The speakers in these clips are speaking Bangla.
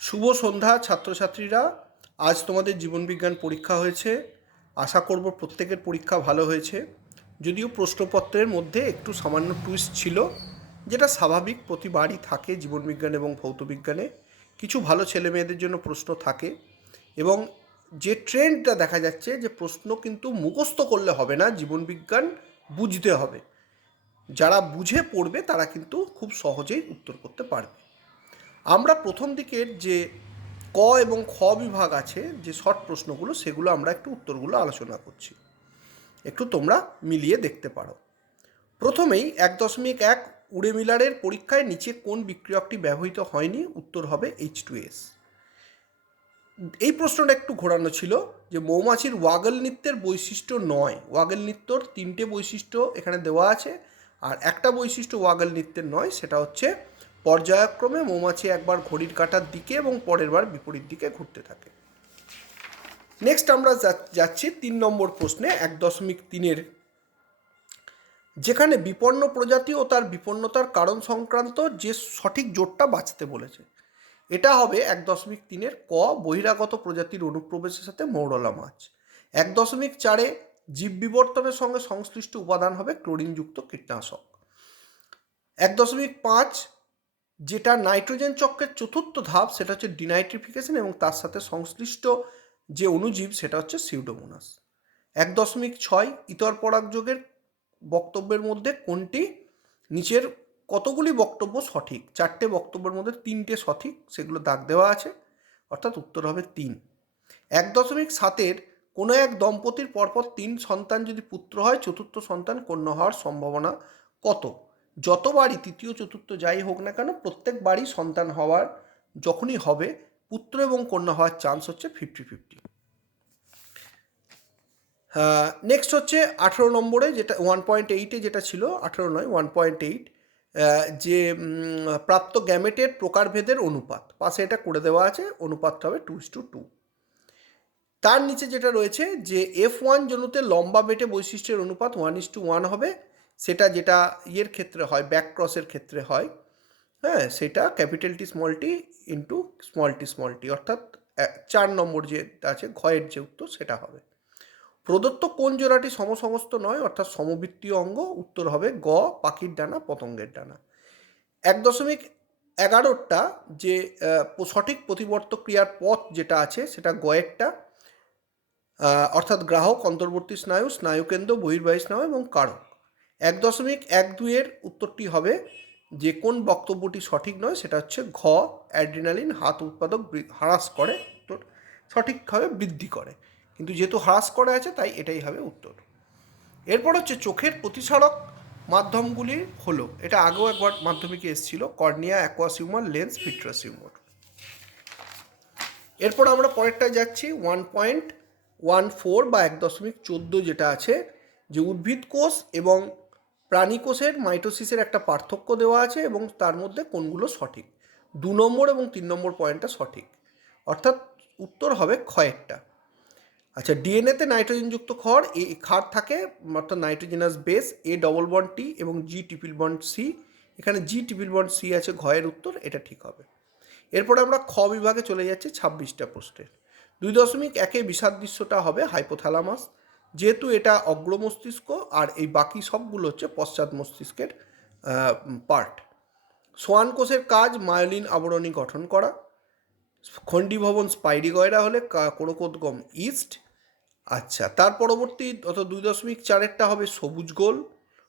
শুভ সন্ধ্যা ছাত্রছাত্রীরা। আজ তোমাদের জীবনবিজ্ঞান পরীক্ষা হয়েছে। আশা করব প্রত্যেকের পরীক্ষা ভালো হয়েছে। যদিও প্রশ্নপত্রের মধ্যে একটু সামান্য টুইস্ট ছিল, যেটা স্বাভাবিক, প্রতিবারই থাকে জীবনবিজ্ঞান এবং ভৌতবিজ্ঞানে। কিছু ভালো ছেলে মেয়েদের জন্য প্রশ্ন থাকে, এবং যে ট্রেন্ডটা দেখা যাচ্ছে যে প্রশ্ন কিন্তু মুখস্থ করলে হবে না, জীবনবিজ্ঞান বুঝতে হবে। যারা বুঝে পড়বে তারা কিন্তু খুব সহজেই উত্তর করতে পারবে। আমরা প্রথম দিকের যে ক এবং খ বিভাগ আছে, যে শর্ট প্রশ্নগুলো, সেগুলো আমরা একটু উত্তরগুলো আলোচনা করছি, একটু তোমরা মিলিয়ে দেখতে পারো। প্রথমেই 1.1 উড়ে মিলারের পরীক্ষায় নিচে কোন বিক্রিয়কটি ব্যবহৃত হয়নি? উত্তর হবে H2S। এই প্রশ্নটা একটু ঘোরানো ছিল যে মৌমাছির ওয়াগল নৃত্যের বৈশিষ্ট্য নয়। ওয়াগল নৃত্যর 3টে বৈশিষ্ট্য এখানে দেওয়া আছে, আর একটা বৈশিষ্ট্য ওয়াগল নৃত্যের নয়, সেটা হচ্ছে পর্যায়ক্রমে মৌমাছি একবার ঘড়ির কাঁটার দিকে এবং পরের বার বিপরীত দিকে ঘুরতে থাকে। নেক্সট আমরা যাচ্ছি 3 নম্বর প্রশ্নে 1.3-এর, যেখানে বিপন্ন প্রজাতি ও তার বিপন্নতার কারণ সংক্রান্ত যে সঠিক জোটটা বাছতে বলেছে। এটা হবে 1.3-এর ক, বহিরাগত প্রজাতির অনুপ্রবেশের সাথে মৌরলা মাছ। 1.4-এ জীব বিবর্তনের সঙ্গে সংশ্লিষ্ট উপাদান হবে ক্লোরিনযুক্ত কীটনাশক। 1.5 যেটা নাইট্রোজেন চক্রের চতুর্থ ধাপ, সেটা হচ্ছে ডিনাইট্রিফিকেশন, এবং তার সাথে সংশ্লিষ্ট যে অণুজীব সেটা হচ্ছে সিউডোমোনাস। 1.6 ইতর পরাগযোগের বক্তব্যের মধ্যে কোনটি নিচের কতগুলি বক্তব্য সঠিক? 4টে বক্তব্যের মধ্যে 3টে সঠিক, সেগুলো দাগ দেওয়া আছে, অর্থাৎ উত্তর হবে 3। 1.7-এর কোনো এক দম্পতির পরপর 3 সন্তান যদি পুত্র হয়, চতুর্থ সন্তান কন্যা হওয়ার সম্ভাবনা কত? যতবারই তৃতীয় চতুর্থ যাই হোক না কেন, প্রত্যেকবারই সন্তান হওয়ার যখনই হবে, পুত্র এবং কন্যা হওয়ার চান্স হচ্ছে 50-50। নেক্সট হচ্ছে 18 নম্বরে, যেটা 1.8-এ যেটা ছিল, 18 নয় 1.8, যে প্রাপ্ত গ্যামেটের প্রকারভেদের অনুপাত, পাশে এটা করে দেওয়া আছে, অনুপাতটা হবে 2:2। তার নিচে যেটা রয়েছে যে F1 জনুতে লম্বা বেটে বৈশিষ্ট্যের অনুপাত 1:1 হবে, সেটা যেটা ইয়ের ক্ষেত্রে হয়, ব্যাক ক্রসের ক্ষেত্রে হয়, হ্যাঁ, সেটা capital T small tea into small tea, অর্থাৎ 4 নম্বর যে আছে ঘয়ের যে উত্তর সেটা হবে। প্রদত্ত কোন জোড়াটি সমসমস্ত নয়, অর্থাৎ সমবৃত্তীয় অঙ্গ? উত্তর হবে গ, পাখির ডানা পতঙ্গের ডানা। 1.11টা যে সঠিক প্রতিবর্তক ক্রিয়ার পথ যেটা আছে সেটা গয়েরটা, অর্থাৎ গ্রাহক, অন্তর্বর্তী স্নায়ু, স্নায়ুকেন্দ্র, বহির্বাহী স্নায়ু এবং কারক। 1.12-এর উত্তরটি হবে যে কোন বক্তব্যটি সঠিক নয়, সেটা হচ্ছে ঘ, অ্যাড্রিনালিন হাত উৎপাদক হ্রাস করে, উত্তর সঠিকভাবে বৃদ্ধি করে, কিন্তু যেহেতু হ্রাস করে আছে তাই এটাই হবে উত্তর। এরপর হচ্ছে চোখের প্রতিসারক মাধ্যমগুলি হলো, এটা আগেও একবার মাধ্যমিকে এসেছিল, cornea, aqueous humour, lens, vitreous humour. এরপর আমরা পরেরটায় যাচ্ছি 1.14 বা 1.14 যেটা আছে, যে উদ্ভিদ কোষ এবং প্রাণী কোষের মাইটোসিসের একটা পার্থক্য দেওয়া আছে এবং তার মধ্যে কোনগুলো সঠিক। 2 নম্বর এবং 3 নম্বর পয়েন্টটা সঠিক, অর্থাৎ উত্তর হবে ক্ষয়েরটা। আচ্ছা, ডিএনএতে নাইট্রোজেনযুক্ত ক্ষার থাকে, অর্থাৎ nitrogenous base, A double bond T এবং G ট্রিপল বন্ড C। এখানে G ট্রিপল বন্ড C আছে, ঘয়ের উত্তর, এটা ঠিক হবে। এরপরে আমরা খ বিভাগে চলে যাচ্ছি 26টা প্রশ্নের। 2.1-এ বিষাদদৃশ্যটা হবে হাইপোথ্যালামাস, যেহেতু এটা অগ্র মস্তিষ্ক, আর এই বাকি সবগুলো হচ্ছে পশ্চাৎ মস্তিষ্কের পার্ট। সোয়ান কোষের কাজ মায়োলিন আবরণী গঠন করা। খণ্ডীভবন স্পাইরিগয়রা হলে কোরকোদ্গম ইস্ট। আচ্ছা, তার পরবর্তী অর্থাৎ 2.4-এরটা হবে সবুজ গোল,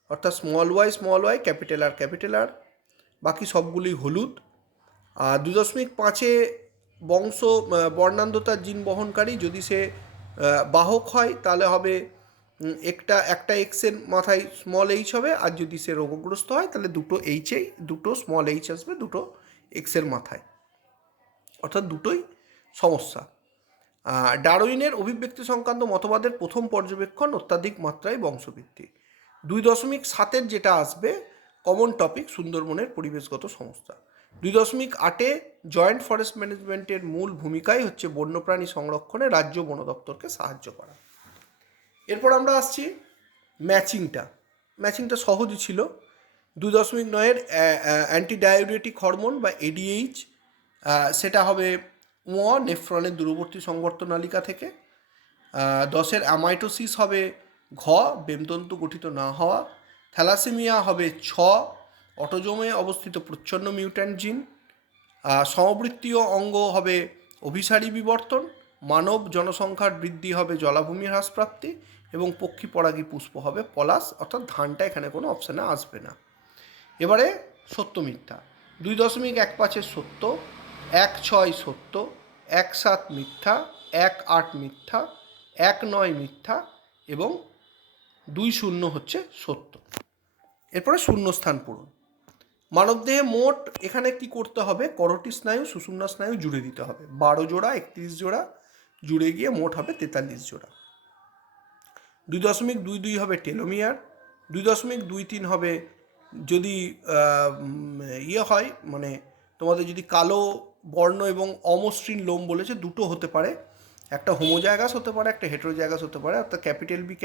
অর্থাৎ স্মল ওয়াই, ক্যাপিটাল আর, বাকি সবগুলি হলুদ। আর 2.5-এ বংশ বর্ণান্ধতার জিন বহনকারী, যদি সে বাহক হয় তাহলে হবে একটা এক্সের মাথায় স্মল এইচ হবে, আর যদি সে রোগগ্রস্ত হয় তাহলে দুটো স্মল এইচ আসবে দুটো এক্সের মাথায়, অর্থাৎ দুটোই সমস্যা। ডারউইনের অভিব্যক্তি সংক্রান্ত মতবাদের প্রথম পর্যবেক্ষণ অত্যাধিক মাত্রায় বংশবৃদ্ধি। 2.7-এর যেটা আসবে কমন টপিক, সুন্দরবনের পরিবেশগত সমস্যা। 2.8-এ জয়েন্ট ফরেস্ট ম্যানেজমেন্টের মূল ভূমিকাই হচ্ছে বন্যপ্রাণী সংরক্ষণে রাজ্য বন দপ্তরকে সাহায্য করা। এরপর আমরা আসছি ম্যাচিংটা সহজই ছিল। 2.9-এর অ্যান্টিডায়োরেটিক হরমোন বা ADH সেটা হবে নেফ্রনের দূরবর্তী সংবর্ত নালিকা থেকে। 10 অ্যামাইটোসিস হবে ঘ, বেমতন্তু গঠিত না হওয়া। থ্যালাসেমিয়া হবে অটোজোমে অবস্থিত প্রচ্ছন্ন মিউট্যান্ট জিন। সমবৃত্তীয় অঙ্গ হবে অভিসারী বিবর্তন। মানব জনসংখ্যার বৃদ্ধি হবে জলাভূমির হ্রাসপ্রাপ্তি। এবং পক্ষী পরাগী পুষ্প হবে পলাশ, অর্থাৎ ধানটা এখানে কোনো অপশানে আসবে না। এবারে সত্য মিথ্যা। 2.15 সত্য, 1.6 সত্য, 1.7 মিথ্যা, 1.8 মিথ্যা, 1.9 মিথ্যা এবং 2.0 হচ্ছে সত্য। এরপরে শূন্যস্থান পূরণ। মানবদেহে মোট এখানে কি করতে হবে, করোটি স্নায়ু, সুষুম্না স্নায়ু জুড়ে দিতে হবে। 12 জোড়া, 31 জোড়া জুড়ে গিয়ে মোট হবে 43 জোড়া। 2.22 হবে টেলোমিয়ার। 2.23 হবে যদি হয়, মানে তোমাদের যদি কালো বর্ণ এবং অমসৃণ লোম বলেছে, দুটো হতে পারে, একটা হোমোজাইগাস হতে পারে, একটা হেটেরোজাইগাস হতে পারে, অর্থাৎ ক্যাপিটাল বি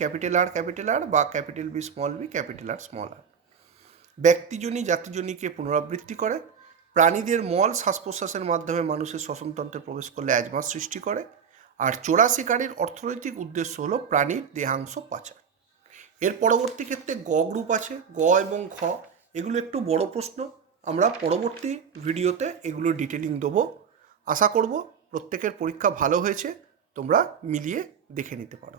ক্যাপিটাল আর বা capital B small B capital R small R. ব্যক্তিজনী জাতিজনীকে পুনরাবৃত্তি করে। প্রাণীদের মল শ্বাস প্রশ্বাসের মাধ্যমে মানুষের শ্বসনতন্ত্রে প্রবেশ করলে অ্যাজমা সৃষ্টি করে। আর চোরা শিকারীর অর্থনৈতিক উদ্দেশ্য হলো প্রাণীর দেহাংশ পাচার। এর পরবর্তী ক্ষেত্রে গ গ্রুপ আছে, গ এবং খ, এগুলো একটু বড় প্রশ্ন। আমরা পরবর্তী ভিডিওতে এগুলো ডিটেলিং দেবো। আশা করব প্রত্যেকের পরীক্ষা ভালো হয়েছে, তোমরা মিলিয়ে দেখে নিতে পারো।